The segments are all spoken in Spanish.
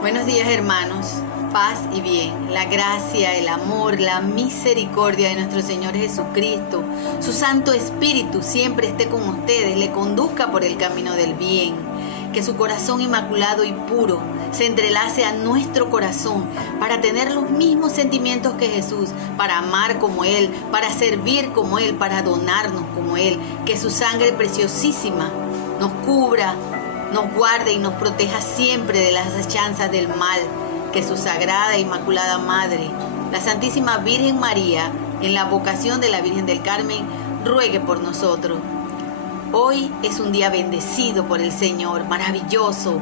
Buenos días, hermanos, paz y bien, la gracia, el amor, la misericordia de nuestro Señor Jesucristo, su Santo Espíritu siempre esté con ustedes, le conduzca por el camino del bien, que su corazón inmaculado y puro se entrelace a nuestro corazón para tener los mismos sentimientos que Jesús, para amar como Él, para servir como Él, para donarnos como Él, que su sangre preciosísima nos cubra, nos guarde y nos proteja siempre de las acechanzas del mal, que su sagrada e inmaculada Madre, la Santísima Virgen María, en la vocación de la Virgen del Carmen, ruegue por nosotros. Hoy es un día bendecido por el Señor, maravilloso,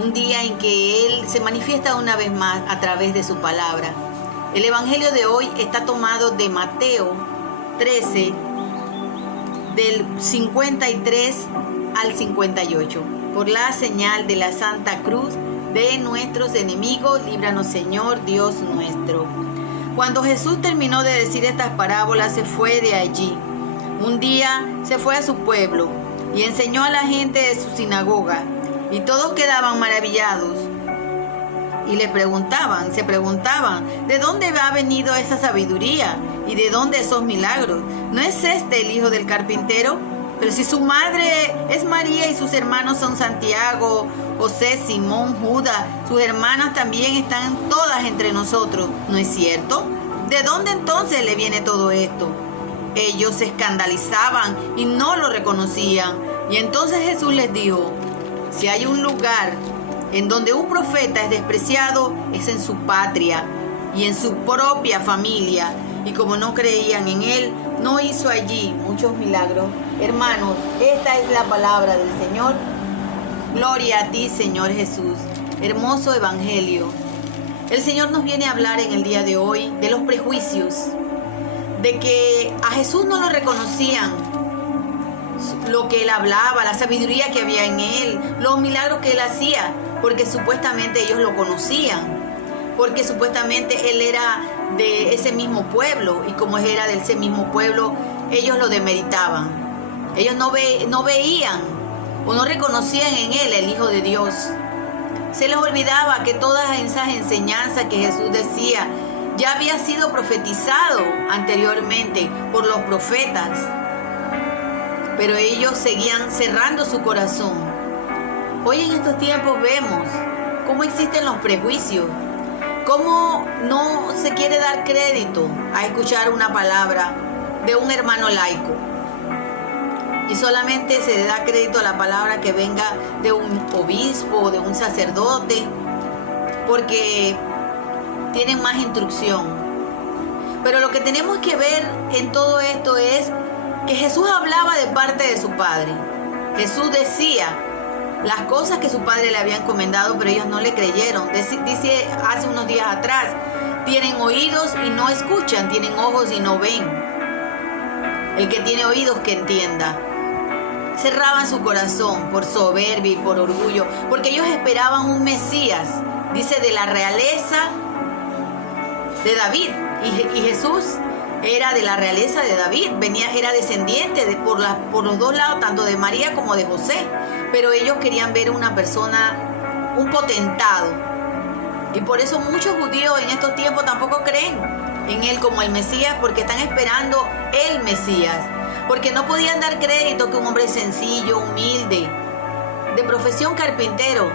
un día en que Él se manifiesta una vez más a través de su palabra. El Evangelio de hoy está tomado de Mateo 13, del 53 al 58. Por la señal de la Santa Cruz de nuestros enemigos, líbranos, Señor Dios nuestro. Cuando Jesús terminó de decir estas parábolas, se fue de allí. Un día se fue a su pueblo y enseñó a la gente de su sinagoga, y todos quedaban maravillados y se preguntaban, ¿de dónde ha venido esa sabiduría y de dónde esos milagros? ¿No es este el hijo del carpintero? Pero si su madre es María y sus hermanos son Santiago, José, Simón, Judas, sus hermanas también están todas entre nosotros, ¿no es cierto? ¿De dónde entonces le viene todo esto? Ellos se escandalizaban y no lo reconocían. Y entonces Jesús les dijo, si hay un lugar en donde un profeta es despreciado, es en su patria y en su propia familia. Y como no creían en Él, no hizo allí muchos milagros. Hermanos, esta es la palabra del Señor. Gloria a ti, Señor Jesús. Hermoso Evangelio. El Señor nos viene a hablar en el día de hoy de los prejuicios, de que a Jesús no lo reconocían, lo que Él hablaba, la sabiduría que había en Él, los milagros que Él hacía, porque supuestamente ellos lo conocían, porque supuestamente Él era de ese mismo pueblo, y como era de ese mismo pueblo, ellos lo demeritaban. Ellos no veían o no reconocían en Él el Hijo de Dios. Se les olvidaba que todas esas enseñanzas que Jesús decía ya había sido profetizado anteriormente por los profetas, pero ellos seguían cerrando su corazón. Hoy en estos tiempos vemos cómo existen los prejuicios, cómo no se quiere dar crédito a escuchar una palabra de un hermano laico, y solamente se le da crédito a la palabra que venga de un obispo o de un sacerdote, porque tienen más instrucción. Pero lo que tenemos que ver en todo esto es que Jesús hablaba de parte de su Padre. Jesús decía las cosas que su Padre le había encomendado, pero ellos no le creyeron. Dice hace unos días atrás, tienen oídos y no escuchan, tienen ojos y no ven. El que tiene oídos que entienda. Cerraban su corazón por soberbia y por orgullo, porque ellos esperaban un Mesías, dice, de la realeza de David, y Jesús era de la realeza de David, era descendiente por los dos lados, tanto de María como de José, pero ellos querían ver una persona, un potentado, y por eso muchos judíos en estos tiempos tampoco creen en Él como el Mesías, porque están esperando el Mesías, porque no podían dar crédito que un hombre sencillo, humilde, de profesión carpintero,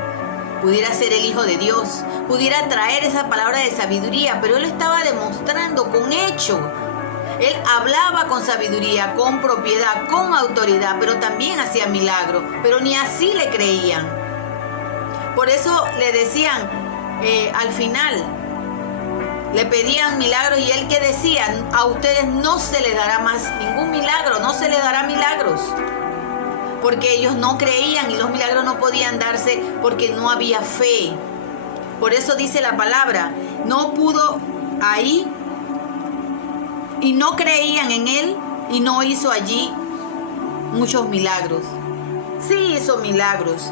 pudiera ser el Hijo de Dios, pudiera traer esa palabra de sabiduría, pero Él estaba demostrando con hecho. Él hablaba con sabiduría, con propiedad, con autoridad, pero también hacía milagros, pero ni así le creían. Por eso le decían, al final, le pedían milagros, y Él que decía, a ustedes no se les dará más ningún milagro, no se les dará milagros. Porque ellos no creían y los milagros no podían darse porque no había fe. Por eso dice la palabra, no pudo ahí, y no creían en Él, y no hizo allí muchos milagros. Sí hizo milagros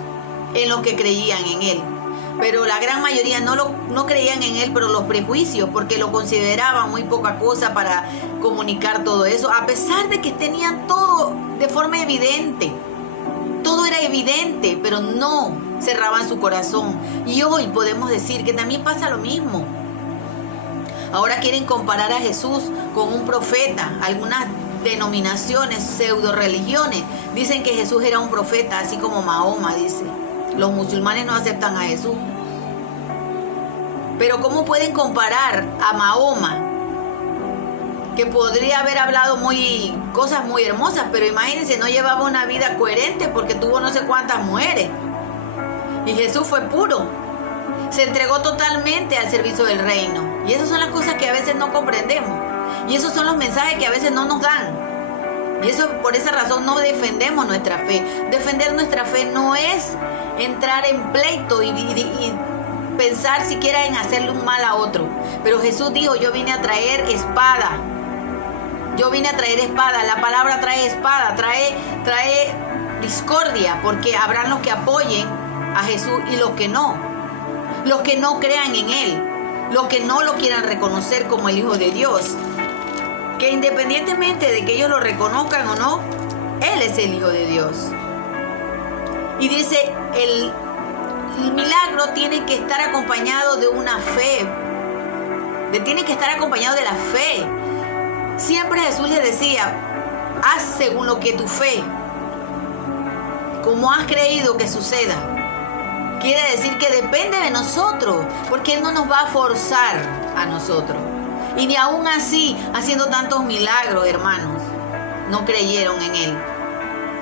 en los que creían en Él, pero la gran mayoría no creían en Él, pero los prejuicios, porque lo consideraban muy poca cosa para comunicar todo eso, a pesar de que tenían todo de forma evidente. Todo era evidente, pero no cerraban su corazón. Y hoy podemos decir que también pasa lo mismo. Ahora quieren comparar a Jesús con un profeta. Algunas denominaciones, pseudo religiones, dicen que Jesús era un profeta, así como Mahoma dice. Los musulmanes no aceptan a Jesús. Pero ¿cómo pueden comparar a Mahoma, que podría haber hablado cosas muy hermosas, pero imagínense, no llevaba una vida coherente porque tuvo no sé cuántas mujeres? Y Jesús fue puro, se entregó totalmente al servicio del reino. Y esas son las cosas que a veces no comprendemos, y esos son los mensajes que a veces no nos dan. Y eso, por esa razón, no defendemos nuestra fe. Defender nuestra fe no es entrar en pleito y pensar siquiera en hacerle un mal a otro. Pero Jesús dijo: yo vine a traer espada. Yo vine a traer espada. La palabra trae espada, trae discordia, porque habrán los que apoyen a Jesús y los que no. Los que no crean en Él, los que no lo quieran reconocer como el Hijo de Dios. Que independientemente de que ellos lo reconozcan o no, Él es el Hijo de Dios. Y dice, el milagro tiene que estar acompañado de una fe. Tiene que estar acompañado de la fe. Siempre Jesús les decía: haz según lo que tu fe, como has creído que suceda. Quiere decir que depende de nosotros, porque Él no nos va a forzar a nosotros. Y ni aún así, haciendo tantos milagros, hermanos, no creyeron en Él.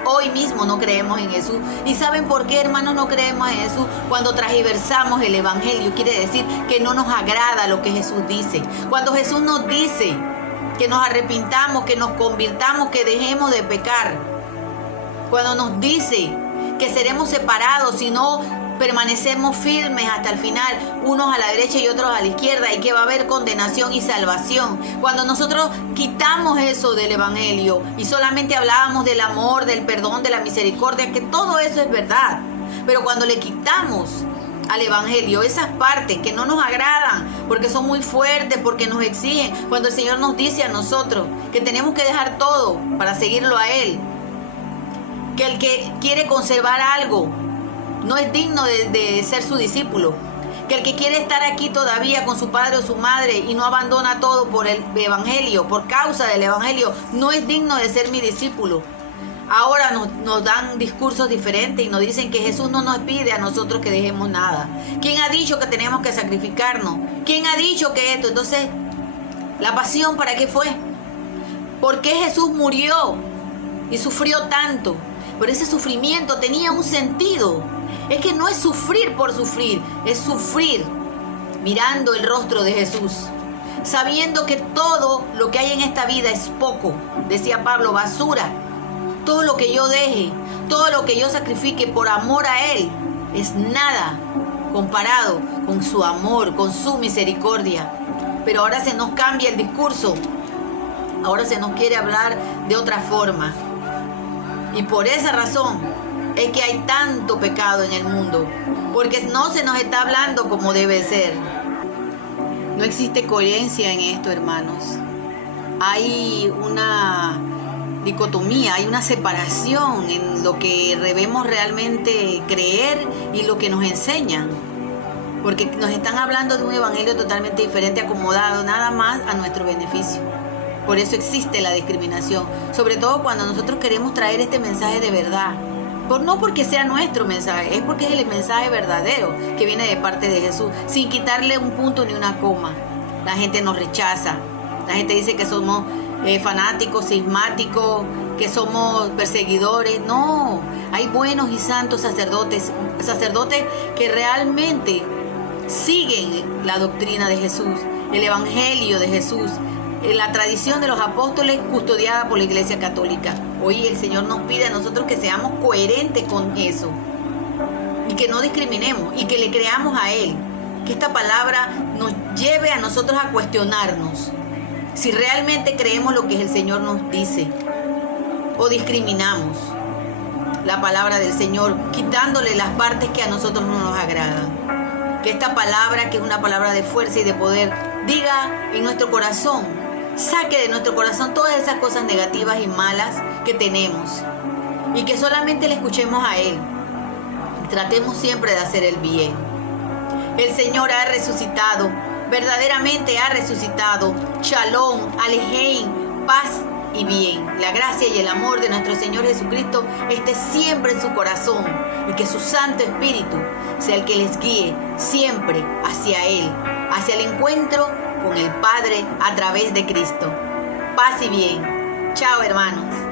Hoy mismo no creemos en Jesús. ¿Y saben por qué, hermanos, no creemos en Jesús? Cuando transversamos el Evangelio, quiere decir que no nos agrada lo que Jesús dice. Cuando Jesús nos dice que nos arrepintamos, que nos convirtamos, que dejemos de pecar. Cuando nos dice que seremos separados si no permanecemos firmes hasta el final, unos a la derecha y otros a la izquierda, y que va a haber condenación y salvación. Cuando nosotros quitamos eso del Evangelio y solamente hablábamos del amor, del perdón, de la misericordia, que todo eso es verdad, pero cuando le quitamos al Evangelio esas partes que no nos agradan, porque son muy fuertes, porque nos exigen, cuando el Señor nos dice a nosotros que tenemos que dejar todo para seguirlo a Él, que el que quiere conservar algo no es digno de ser su discípulo, que el que quiere estar aquí todavía con su padre o su madre y no abandona todo por el Evangelio, por causa del Evangelio, no es digno de ser mi discípulo. Ahora nos dan discursos diferentes y nos dicen que Jesús no nos pide a nosotros que dejemos nada. ¿Quién ha dicho que tenemos que sacrificarnos? ¿Quién ha dicho que esto? Entonces, ¿la pasión para qué fue? ¿Por qué Jesús murió y sufrió tanto? Pero ese sufrimiento tenía un sentido. Es que no es sufrir por sufrir, es sufrir mirando el rostro de Jesús, sabiendo que todo lo que hay en esta vida es poco. Decía Pablo: basura. Todo lo que yo deje, todo lo que yo sacrifique por amor a Él, es nada comparado con su amor, con su misericordia. Pero ahora se nos cambia el discurso. Ahora se nos quiere hablar de otra forma. Y por esa razón es que hay tanto pecado en el mundo, porque no se nos está hablando como debe ser. No existe coherencia en esto, hermanos. Hay una dicotomía, hay una separación en lo que debemos realmente creer y lo que nos enseñan, porque nos están hablando de un evangelio totalmente diferente, acomodado nada más a nuestro beneficio. Por eso existe la discriminación, sobre todo cuando nosotros queremos traer este mensaje de verdad. No porque sea nuestro mensaje, es porque es el mensaje verdadero que viene de parte de Jesús, sin quitarle un punto ni una coma. La gente nos rechaza, la gente dice que somos fanáticos, cismáticos, que somos perseguidores. No, hay buenos y santos sacerdotes que realmente siguen la doctrina de Jesús, el evangelio de Jesús, la tradición de los apóstoles custodiada por la Iglesia Católica. Hoy el Señor nos pide a nosotros que seamos coherentes con eso y que no discriminemos y que le creamos a Él, que esta palabra nos lleve a nosotros a cuestionarnos si realmente creemos lo que el Señor nos dice o discriminamos la palabra del Señor, quitándole las partes que a nosotros no nos agradan. Que esta palabra, que es una palabra de fuerza y de poder, diga en nuestro corazón, saque de nuestro corazón todas esas cosas negativas y malas que tenemos, y que solamente le escuchemos a Él, Tratemos siempre de hacer el bien. El Señor ha resucitado, verdaderamente ha resucitado. Shalom, Alejein, paz y bien. La gracia y el amor de nuestro Señor Jesucristo esté siempre en su corazón y que su Santo Espíritu sea el que les guíe siempre hacia Él, hacia el encuentro con el Padre a través de Cristo. Paz y bien. Chao, hermanos.